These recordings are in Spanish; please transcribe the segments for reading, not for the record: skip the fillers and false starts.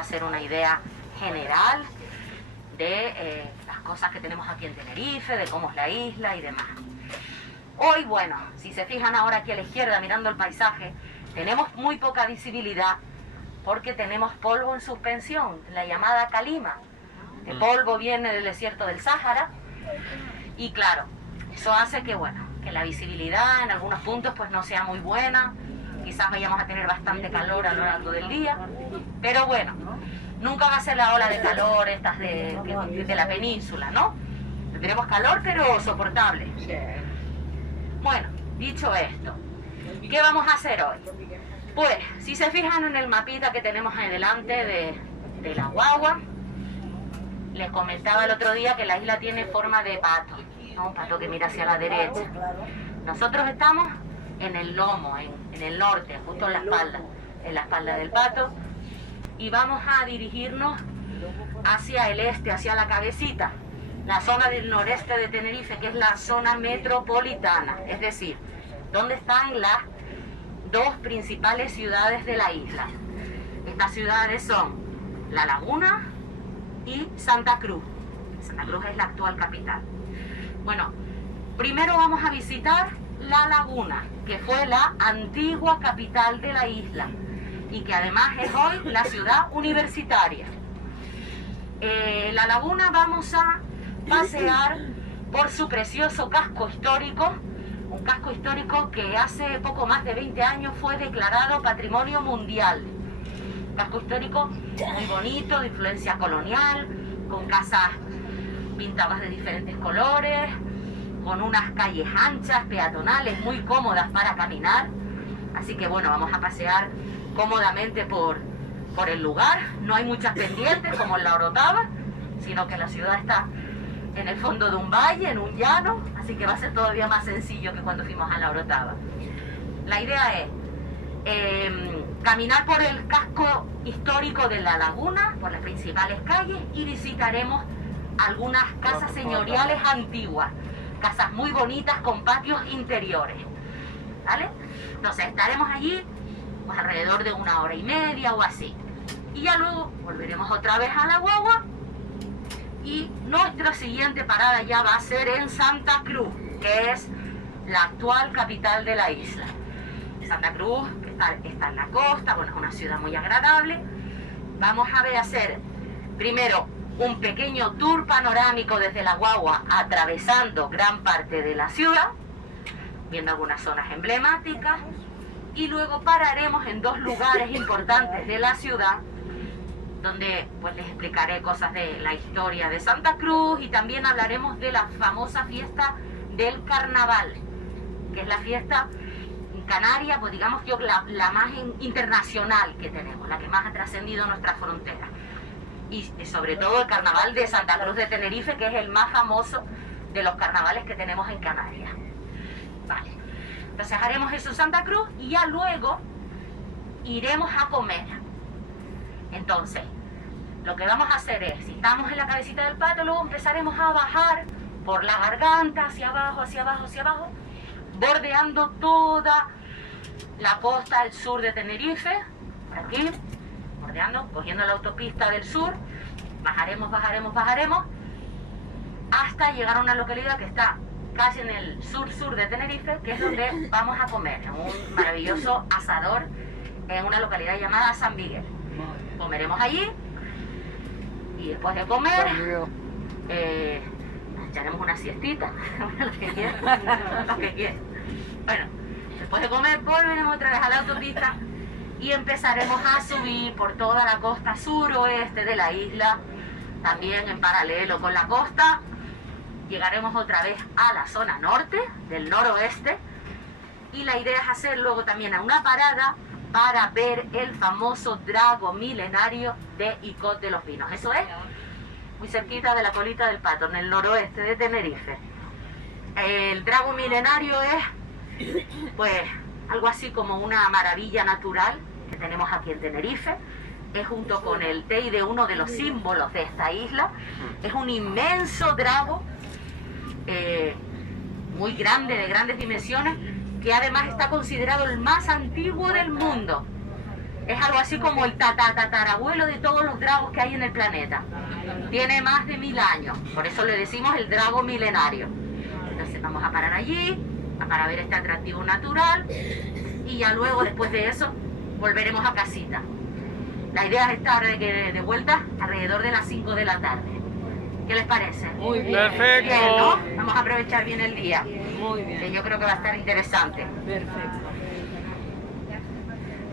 hacer una idea general de las cosas que tenemos aquí en Tenerife, de cómo es la isla y demás. Hoy, bueno, si se fijan ahora aquí a la izquierda mirando el paisaje, tenemos muy poca visibilidad porque tenemos polvo en suspensión, la llamada calima. El polvo viene del desierto del Sáhara y claro, eso hace que, bueno, que la visibilidad en algunos puntos pues no sea muy buena, quizás vayamos a tener bastante calor a lo largo del día, pero bueno, nunca va a ser la ola de calor estas de la península, ¿no? Tendremos calor pero soportable. Bueno, dicho esto, ¿qué vamos a hacer hoy? Pues, si se fijan en el mapita que tenemos ahí delante de la guagua, les comentaba el otro día que la isla tiene forma de pato, ¿no? Un pato que mira hacia la derecha. Nosotros estamos en el lomo, en el norte, justo en la espalda del pato, y vamos a dirigirnos hacia el este, hacia la cabecita, la zona del noreste de Tenerife, que es la zona metropolitana, es decir, donde están las dos principales ciudades de la isla. Estas ciudades son La Laguna y Santa Cruz. Santa Cruz es la actual capital. Bueno, primero vamos a visitar La Laguna, que fue la antigua capital de la isla y que además es hoy la ciudad universitaria. La Laguna vamos a pasear por su precioso casco histórico, un casco histórico que hace poco más de 20 años fue declarado Patrimonio Mundial. Un casco histórico muy bonito, de influencia colonial, con casas pintadas de diferentes colores, con unas calles anchas, peatonales, muy cómodas para caminar. Así que bueno, vamos a pasear cómodamente por el lugar. No hay muchas pendientes como en La Orotava, sino que la ciudad está en el fondo de un valle, en un llano, así que va a ser todavía más sencillo que cuando fuimos a La Orotava. La idea es caminar por el casco histórico de La Laguna, por las principales calles, y visitaremos algunas casas señoriales antiguas, casas muy bonitas con patios interiores, ¿vale? Entonces estaremos allí pues alrededor de 1 hora y media o así, y ya luego volveremos otra vez a la guagua y nuestra siguiente parada ya va a ser en Santa Cruz, que es la actual capital de la isla. Santa Cruz, que está en la costa, bueno, es una ciudad muy agradable. Vamos a hacer primero un pequeño tour panorámico desde la guagua, atravesando gran parte de la ciudad, viendo algunas zonas emblemáticas, y luego pararemos en 2 lugares importantes de la ciudad, donde pues les explicaré cosas de la historia de Santa Cruz y también hablaremos de la famosa fiesta del carnaval, que es la fiesta canaria, pues digamos yo la más internacional que tenemos, la que más ha trascendido nuestras fronteras. Y sobre todo el carnaval de Santa Cruz de Tenerife, que es el más famoso de los carnavales que tenemos en Canarias. Vale, entonces haremos eso en Santa Cruz y ya luego iremos a comer. Entonces, lo que vamos a hacer es, si estamos en la cabecita del pato, luego empezaremos a bajar por la garganta, hacia abajo, hacia abajo, hacia abajo, bordeando toda la costa del sur de Tenerife, por aquí, bordeando, cogiendo la autopista del sur, bajaremos, bajaremos, bajaremos, hasta llegar a una localidad que está casi en el sur-sur de Tenerife, que es donde vamos a comer, en un maravilloso asador, en una localidad llamada San Miguel. Comeremos allí y después de comer echaremos una siestita, lo que quieran, lo que quieran. Bueno, después de comer volveremos otra vez a la autopista y empezaremos a subir por toda la costa suroeste de la isla, también en paralelo con la costa. Llegaremos otra vez a la zona norte, del noroeste, y la idea es hacer luego también una parada para ver el famoso drago milenario de Icod de los Pinos. Eso es muy cerquita de la colita del pato, en el noroeste de Tenerife. El drago milenario es pues algo así como una maravilla natural que tenemos aquí en Tenerife. Es junto con el Teide uno de los símbolos de esta isla. Es un inmenso drago muy grande, de grandes dimensiones, que además está considerado el más antiguo del mundo. Es algo así como el tatarabuelo de todos los dragos que hay en el planeta. Tiene más de 1000 años, por eso le decimos el drago milenario. Entonces vamos a parar allí, para ver este atractivo natural, y ya luego, después de eso, volveremos a casita. La idea es estar de vuelta alrededor de las 5 de la tarde. ¿Qué les parece? Muy bien. Perfecto. Bien, ¿no? Vamos a aprovechar bien el día. Muy bien. Que yo creo que va a estar interesante. Perfecto.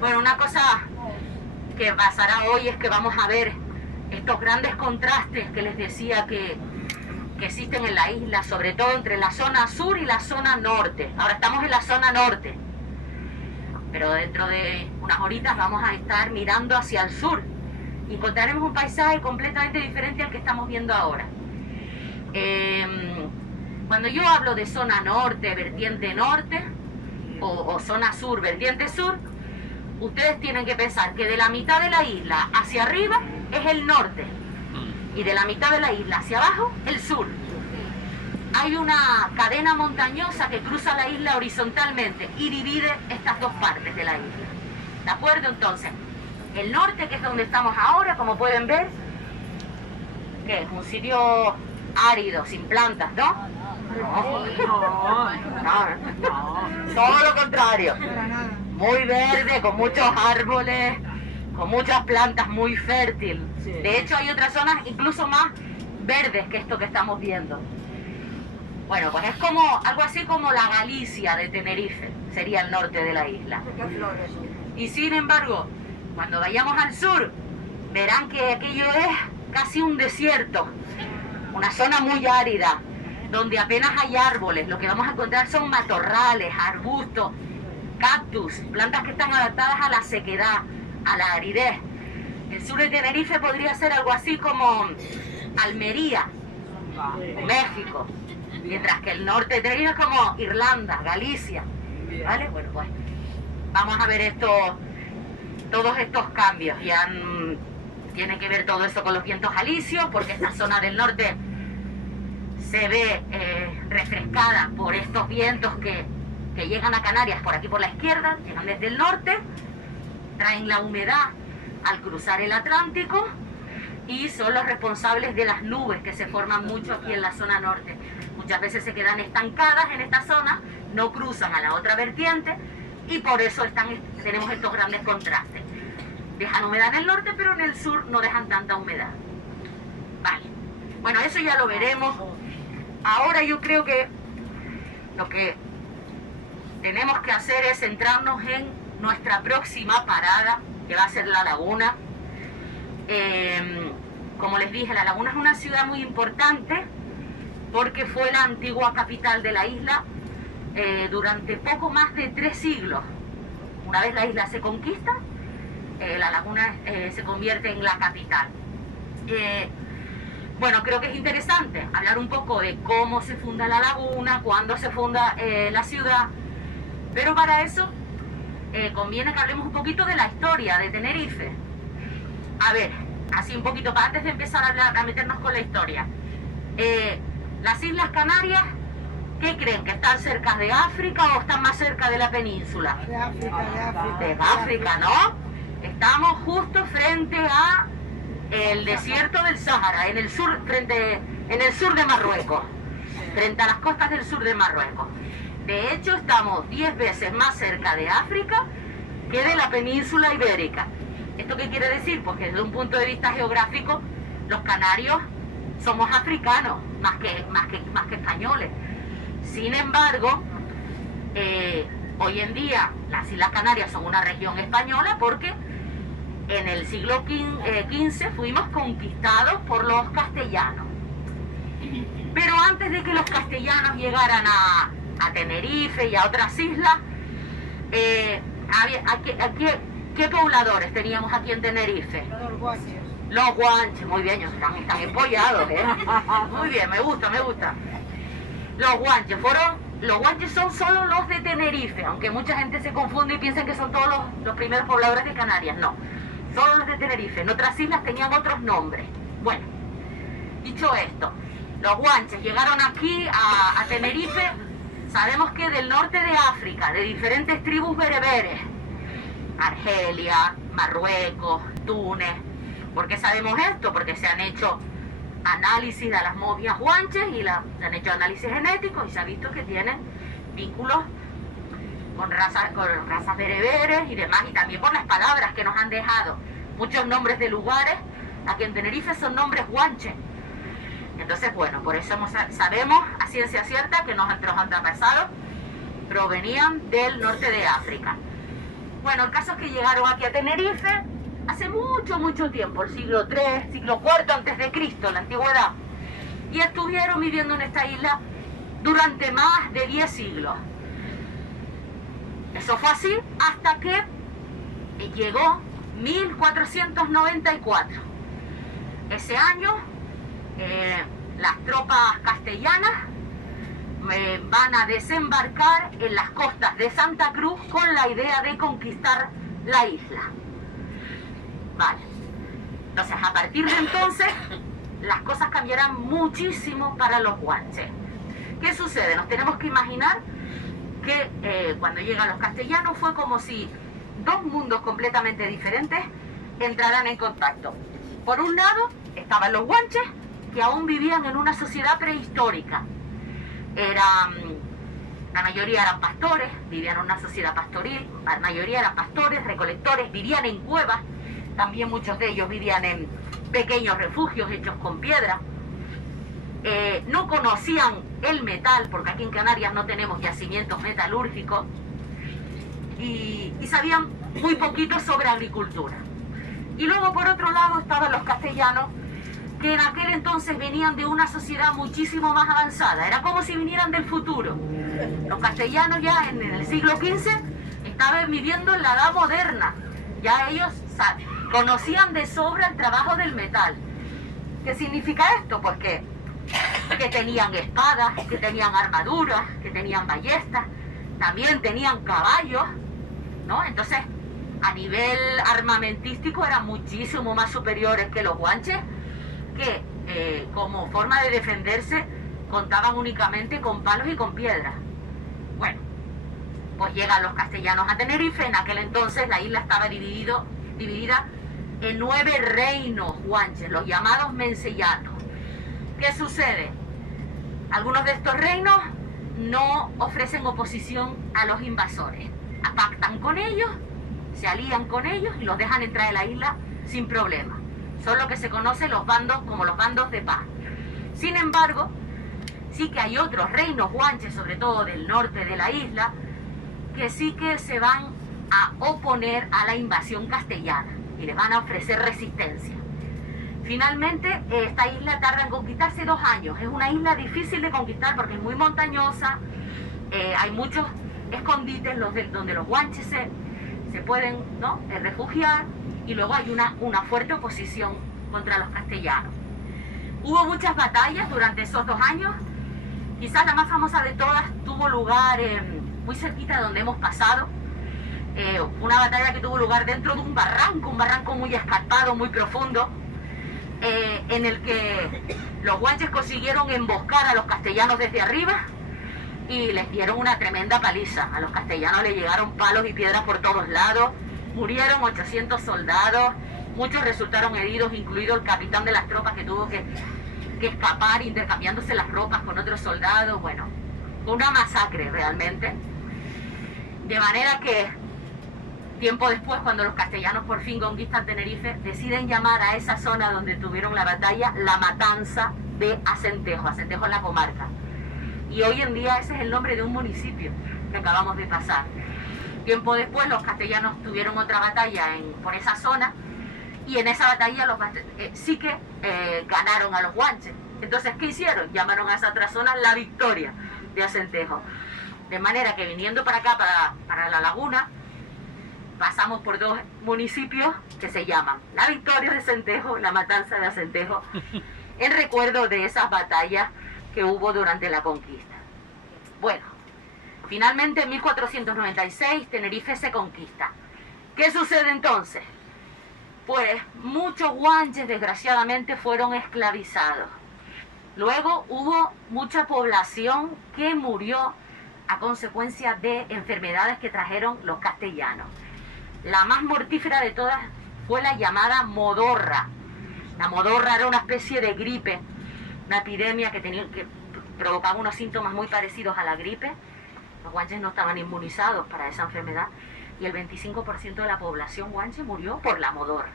Bueno, una cosa que pasará hoy es que vamos a ver estos grandes contrastes que les decía que existen en la isla, sobre todo entre la zona sur y la zona norte. Ahora estamos en la zona norte, pero dentro de unas horitas vamos a estar mirando hacia el sur y encontraremos un paisaje completamente diferente al que estamos viendo ahora. Cuando yo hablo de zona norte, vertiente norte, o zona sur, vertiente sur, ustedes tienen que pensar que de la mitad de la isla hacia arriba es el norte y de la mitad de la isla hacia abajo el sur. Hay una cadena montañosa que cruza la isla horizontalmente y divide estas dos partes de la isla. ¿De acuerdo? Entonces, el norte, que es donde estamos ahora, como pueden ver, que es un sitio árido, sin plantas, ¿no? No, todo lo contrario. Muy verde, con muchos árboles, con muchas plantas, muy fértil. De hecho, hay otras zonas incluso más verdes que esto que estamos viendo. Bueno, pues es como algo así como la Galicia de Tenerife, sería el norte de la isla. Y sin embargo, cuando vayamos al sur, verán que aquello es casi un desierto, una zona muy árida, donde apenas hay árboles. Lo que vamos a encontrar son matorrales, arbustos, cactus, plantas que están adaptadas a la sequedad, a la aridez. El sur de Tenerife podría ser algo así como Almería, México, mientras que el norte de Tenerife es como Irlanda, Galicia. ¿Vale? Bueno, pues vamos a ver todos estos cambios. Ya tiene que ver todo eso con los vientos alisios, porque esta zona del norte se ve refrescada por estos vientos que llegan a Canarias por aquí por la izquierda, llegan desde el norte, traen la humedad al cruzar el Atlántico y son los responsables de las nubes que se forman mucho aquí en la zona norte. Muchas veces se quedan estancadas en esta zona, no cruzan a la otra vertiente y por eso tenemos estos grandes contrastes. Dejan humedad en el norte, pero en el sur no dejan tanta humedad. Vale. Bueno, eso ya lo veremos. Ahora yo creo que lo que tenemos que hacer es centrarnos en nuestra próxima parada, que va a ser La Laguna. Como les dije, La Laguna es una ciudad muy importante porque fue la antigua capital de la isla durante poco más de 3 siglos. Una vez la isla se conquista, La Laguna se convierte en la capital. Bueno, creo que es interesante hablar un poco de cómo se funda La Laguna, cuándo se funda la ciudad, pero para eso conviene que hablemos un poquito de la historia de Tenerife. A ver, así un poquito, antes de empezar a meternos con la historia. Las Islas Canarias, ¿qué creen? ¿Que están cerca de África o están más cerca de la península? De África. De África, ¿no? Estamos justo frente a el desierto del Sáhara, en el sur de Marruecos, frente a las costas del sur de Marruecos. De hecho, estamos 10 veces más cerca de África que de la península ibérica. ¿Esto qué quiere decir? Pues que desde un punto de vista geográfico, los canarios somos africanos, más que españoles. Sin embargo, hoy en día las Islas Canarias son una región española porque en el siglo XV fuimos conquistados por los castellanos. Pero antes de que los castellanos llegaran a Tenerife y a otras islas, ¿qué pobladores teníamos aquí en Tenerife? Los guanches. Los guanches, muy bien, ellos están empollados, ¿eh? Muy bien, me gusta. Los guanches son solo los de Tenerife, aunque mucha gente se confunde y piensa que son todos los primeros pobladores de Canarias. No, solo los de Tenerife. En otras islas tenían otros nombres. Bueno, dicho esto, los guanches llegaron aquí a Tenerife, sabemos que del norte de África, de diferentes tribus bereberes, Argelia, Marruecos, Túnez. ¿Por qué sabemos esto? Porque se han hecho análisis de las momias guanches y se han hecho análisis genéticos y se ha visto que tienen vínculos con razas bereberes y demás, y también por las palabras que nos han dejado. Muchos nombres de lugares aquí en Tenerife son nombres guanches. Entonces, bueno, por eso sabemos a ciencia cierta que nuestros antepasados provenían del norte de África. Bueno, el caso es que llegaron aquí a Tenerife hace mucho, mucho tiempo, el siglo III, siglo IV antes de Cristo, la antigüedad. Y estuvieron viviendo en esta isla durante más de 10 siglos. Eso fue así hasta que llegó 1494. Ese año las tropas castellanas van a desembarcar en las costas de Santa Cruz con la idea de conquistar la isla. Vale. Entonces, a partir de entonces, las cosas cambiarán muchísimo para los guanches. ¿Qué sucede? Nos tenemos que imaginar que cuando llegan los castellanos fue como si dos mundos completamente diferentes entraran en contacto. Por un lado, estaban los guanches, que aún vivían en una sociedad prehistórica. La mayoría eran pastores, vivían en una sociedad pastoril, la mayoría eran pastores, recolectores, vivían en cuevas, también muchos de ellos vivían en pequeños refugios hechos con piedra. No conocían el metal, porque aquí en Canarias no tenemos yacimientos metalúrgicos, y sabían muy poquito sobre agricultura. Y luego, por otro lado, estaban los castellanos, que en aquel entonces venían de una sociedad muchísimo más avanzada. Era como si vinieran del futuro. Los castellanos ya en el siglo XV estaban viviendo en la edad moderna. Ya ellos conocían de sobra el trabajo del metal. ¿Qué significa esto? Pues que tenían espadas, que tenían armaduras, que tenían ballestas, también tenían caballos, ¿no? Entonces, a nivel armamentístico eran muchísimo más superiores que los guanches, que como forma de defenderse contaban únicamente con palos y con piedras. Bueno, pues llegan los castellanos a Tenerife. En aquel entonces la isla estaba dividida en 9 reinos guanches, los llamados mensellanos. ¿Qué sucede? Algunos de estos reinos no ofrecen oposición a los invasores. Pactan con ellos, se alían con ellos y los dejan entrar en la isla sin problema. Son lo que se conoce los bandos como los bandos de paz. Sin embargo, sí que hay otros reinos guanches, sobre todo del norte de la isla, que sí que se van a oponer a la invasión castellana y les van a ofrecer resistencia. Finalmente, esta isla tarda en conquistarse 2 años. Es una isla difícil de conquistar porque es muy montañosa, hay muchos escondites donde los guanches se pueden, ¿no?, refugiar, y luego hay una fuerte oposición contra los castellanos. Hubo muchas batallas durante esos 2 años. Quizás la más famosa de todas tuvo lugar muy cerquita de donde hemos pasado. Una batalla que tuvo lugar dentro de un barranco muy escarpado, muy profundo, en el que los guanches consiguieron emboscar a los castellanos desde arriba y les dieron una tremenda paliza. A los castellanos les llegaron palos y piedras por todos lados, murieron 800 soldados, muchos resultaron heridos, incluido el capitán de las tropas, que tuvo que escapar intercambiándose las ropas con otros soldados. Bueno, fue una masacre realmente. De manera que tiempo después, cuando los castellanos por fin conquistan Tenerife, deciden llamar a esa zona donde tuvieron la batalla la Matanza de Acentejo. Acentejo es la comarca. Y hoy en día ese es el nombre de un municipio que acabamos de pasar. Tiempo después los castellanos tuvieron otra batalla por esa zona, y en esa batalla sí que ganaron a los guanches. Entonces, ¿qué hicieron? Llamaron a esa otra zona la Victoria de Acentejo. De manera que viniendo para acá, para la laguna, pasamos por 2 municipios que se llaman la Victoria de Acentejo, la Matanza de Acentejo, en recuerdo de esas batallas que hubo durante la conquista. Bueno, finalmente en 1496 Tenerife se conquista. ¿Qué sucede entonces? Pues muchos guanches desgraciadamente fueron esclavizados. Luego hubo mucha población que murió a consecuencia de enfermedades que trajeron los castellanos. La más mortífera de todas fue la llamada modorra. La modorra era una especie de gripe, una epidemia que provocaba unos síntomas muy parecidos a la gripe. Los guanches no estaban inmunizados para esa enfermedad y el 25% de la población guanche murió por la modorra.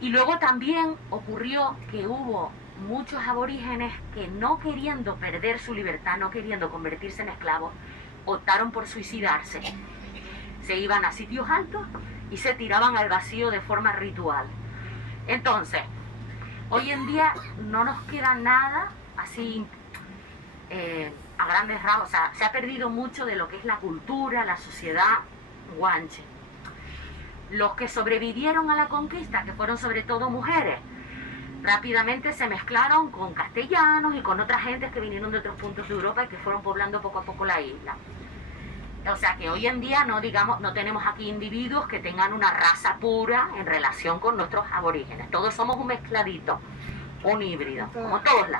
Y luego también ocurrió que hubo muchos aborígenes que, no queriendo perder su libertad, no queriendo convertirse en esclavos, optaron por suicidarse. Se iban a sitios altos y se tiraban al vacío de forma ritual. Entonces, hoy en día no nos queda nada así a grandes rasgos. O sea, se ha perdido mucho de lo que es la cultura, la sociedad guanche. Los que sobrevivieron a la conquista, que fueron sobre todo mujeres, rápidamente se mezclaron con castellanos y con otras gentes que vinieron de otros puntos de Europa y que fueron poblando poco a poco la isla. O sea que hoy en día no tenemos aquí individuos que tengan una raza pura en relación con nuestros aborígenes. Todos somos un mezcladito, un híbrido, como todos.